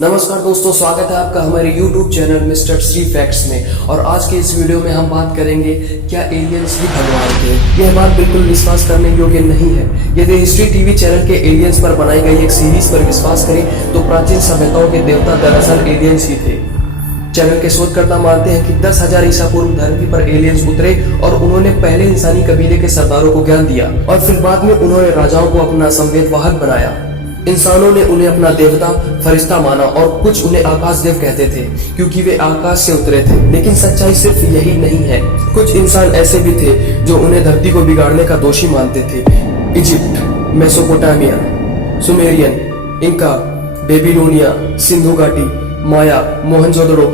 नमस्कार दोस्तों, स्वागत है आपका हमारे YouTube channel mister Shri facts में। और आज के इस वीडियो में हम बात करेंगे क्या एलियंस ही भगवान थे। यह बात बिल्कुल विश्वास करने योग्य नहीं है। यदि हिस्ट्री टीवी चैनल के एलियंस पर बनाई गई एक सीरीज पर विश्वास करें तो प्राचीन सभ्यताओं के देवता दरअसल एलियंस ही थे। चैनल के शोधकर्ता मानते हैं कि 10,000 ईसा पूर्व धरती पर एलियंस उतरे और उन्होंने पहले इंसानी कबीले के सरदारों को ज्ञान दिया और फिर बाद में उन्होंने राजाओं को अपना संवेदवाहक बनाया। इंसानों ने उन्हें अपना देवता फरिश्ता माना और कुछ उन्हें आकाश देव कहते थे क्योंकि वे आकाश से उतरे थे। लेकिन सच्चाई सिर्फ यही नहीं है। कुछ इंसान ऐसे भी थे जो उन्हें धरती को बिगाड़ने का दोषी मानते थे। Egypt, Mesopotamia, Sumerian, Inca, Babylonia, Sindhu घाटी, माया, मोहनजोदड़ो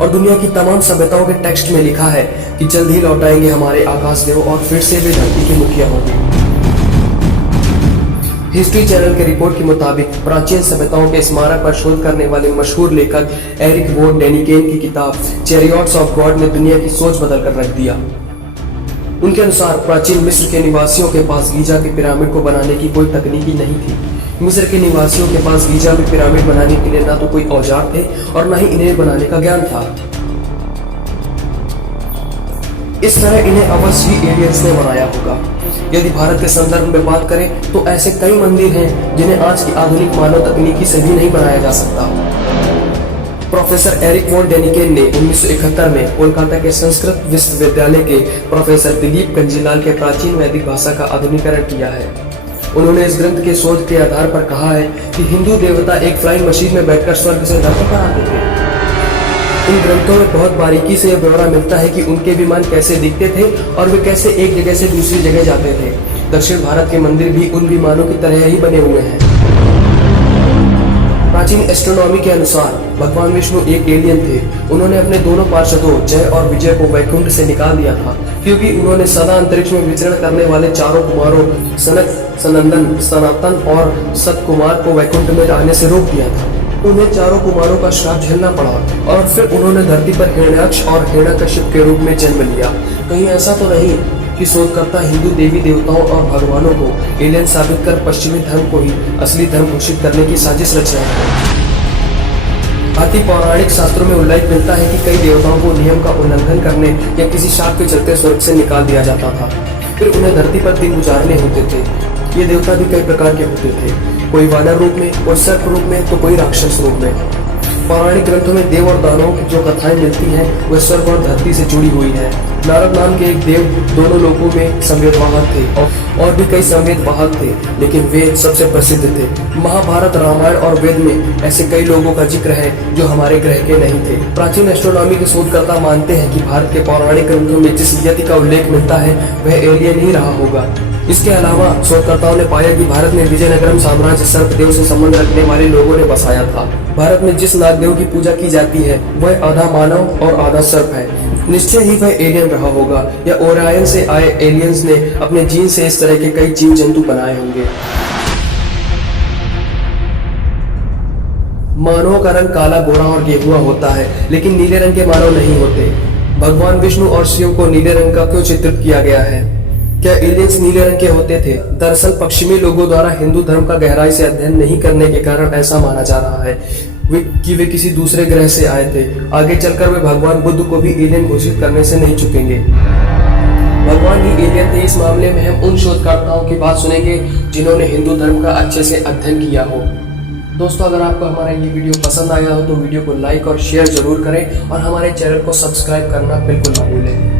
और दुनिया की तमाम सभ्यताओं के टेक्स्ट में लिखा है कि जल्द ही लौट आएंगे हमारे आकाश देव और फिर से वे धरती के मुखिया होंगे। हिस्ट्री चैनल के रिपोर्ट के मुताबिक प्राचीन सभ्यताओं के स्मारक पर शोध करने वाले मशहूर लेखक एरिक वॉन डेनिकेन की किताब चैरियट्स ऑफ गॉड ने दुनिया की सोच बदल कर रख दिया। उनके अनुसार प्राचीन मिस्र के निवासियों के पास गीजा के पिरामिड को बनाने की कोई तकनीकी नहीं थी। मिस्र के निवासियों के पास गीजा में पिरामिड बनाने के लिए ना तो कोई औजार थे और ना ही इन्हें बनाने का ज्ञान था। इस तरह इन्हें अवश्य ही एलियंस ने बनाया होगा। यदि भारत के संदर्भ में बात करें तो ऐसे कई मंदिर हैं जिन्हें आज की आधुनिक मानव तकनीकी से भी नहीं बनाया जा सकता। प्रोफेसर एरिक वॉन डेनिकेन ने 1971 में कोलकाता के संस्कृत विश्वविद्यालय के प्रोफेसर दिलीप कंजीलाल के प्राचीन वैदिक भाषा का आधुनिकीकरण किया है। उन्होंने इस ग्रंथ के शोध के आधार पर कहा है कि हिंदू देवता एक फ्लाइंग मशीन में बैठकर स्वर्ग से धरती पर आते थे। इन ग्रंथों में बहुत बारीकी से यह ब्यौरा मिलता है कि उनके विमान कैसे दिखते थे और वे कैसे एक जगह से दूसरी जगह जाते थे। दक्षिण भारत के मंदिर भी उन विमानों की तरह ही बने हुए हैं। प्राचीन एस्ट्रोनॉमी के अनुसार भगवान विष्णु एक एलियन थे। उन्होंने अपने दोनों पार्षदों जय और विजय को वैकुंठ से निकाल दिया था क्योंकि उन्होंने सदा अंतरिक्ष में विचरण करने वाले चारों कुमारों सनक, सनंदन, सनातन और सतकुमार को वैकुंठ में आने से रोक दिया था। उन्हें चारों कुमारों का श्राप झेलना पड़ा और फिर उन्होंने धरती पर हिरण्याक्ष और हिरण्यकश्यप के रूप में जन्म लिया। कहीं ऐसा तो नहीं कि शोधकर्ता हिंदू देवी देवताओं और भगवानों को एलियन साबित कर पश्चिमी धर्म को ही असली धर्म घोषित करने की साजिश रच रहे हैं। अति पौराणिक शास्त्रों में उल्लेख मिलता है कि कई देवताओं को नियम का उल्लंघन करने या किसी शाप के चलते स्वर्ग से निकाल दिया जाता था। फिर उन्हें धरती पर दिन गुजारने होते थे। ये देवता भी कई प्रकार के होते थे, कोई वानर रूप में, कोई सर्प रूप में, तो कोई राक्षस रूप में। पौराणिक ग्रंथों में देव और दानवों की जो कथाएं मिलती हैं वह स्वर्ग और धरती से जुड़ी हुई है। नारद नाम के एक देव दोनों लोकों में संवेदवाहक थे और भी कई संवेदवाहक थे, लेकिन वे सबसे प्रसिद्ध थे। महाभारत, रामायण और वेद में ऐसे कई लोगों का जिक्र है जो हमारे ग्रह के नहीं थे। प्राचीन एस्ट्रोनॉमी के शोधकर्ता मानते हैं कि भारत के पौराणिक ग्रंथों में जिस यति का उल्लेख मिलता है वह एलियन ही रहा होगा। इसके अलावा शोधकर्ताओं ने पाया कि भारत में विजयनगरम साम्राज्य सर्पदेव से संबंध रखने वाले लोगों ने बसाया था। भारत में जिस नागदेव की पूजा की जाती है वह आधा मानव और आधा सर्प है। निश्चय ही वह एलियन रहा होगा या ओरायन से आए एलियंस ने अपने जीन से इस तरह के कई जीव जंतु बनाए होंगे। मानवों का रंग काला, गोरा और गेहुआ होता है, लेकिन नीले रंग के मानव नहीं होते। भगवान विष्णु और शिव को नीले रंग का क्यों चित्रित किया गया है? क्या एलियंस नीले रंग के होते थे? दरअसल पश्चिमी लोगों द्वारा हिंदू धर्म का गहराई से अध्ययन नहीं करने के कारण ऐसा माना जा रहा है कि वे किसी दूसरे ग्रह से आए थे। आगे चलकर वे भगवान बुद्ध को भी एलियन घोषित करने से नहीं चुकेंगे। भगवान ही एलियन थे। इस मामले में हम उन शोधकर्ताओं की बात सुनेंगे जिन्होंने हिंदू धर्म का अच्छे से अध्ययन किया हो। दोस्तों, अगर आपको हमारा ये वीडियो पसंद आया हो तो वीडियो को लाइक और शेयर जरूर करें और हमारे चैनल को सब्सक्राइब करना बिल्कुल ना भूलें।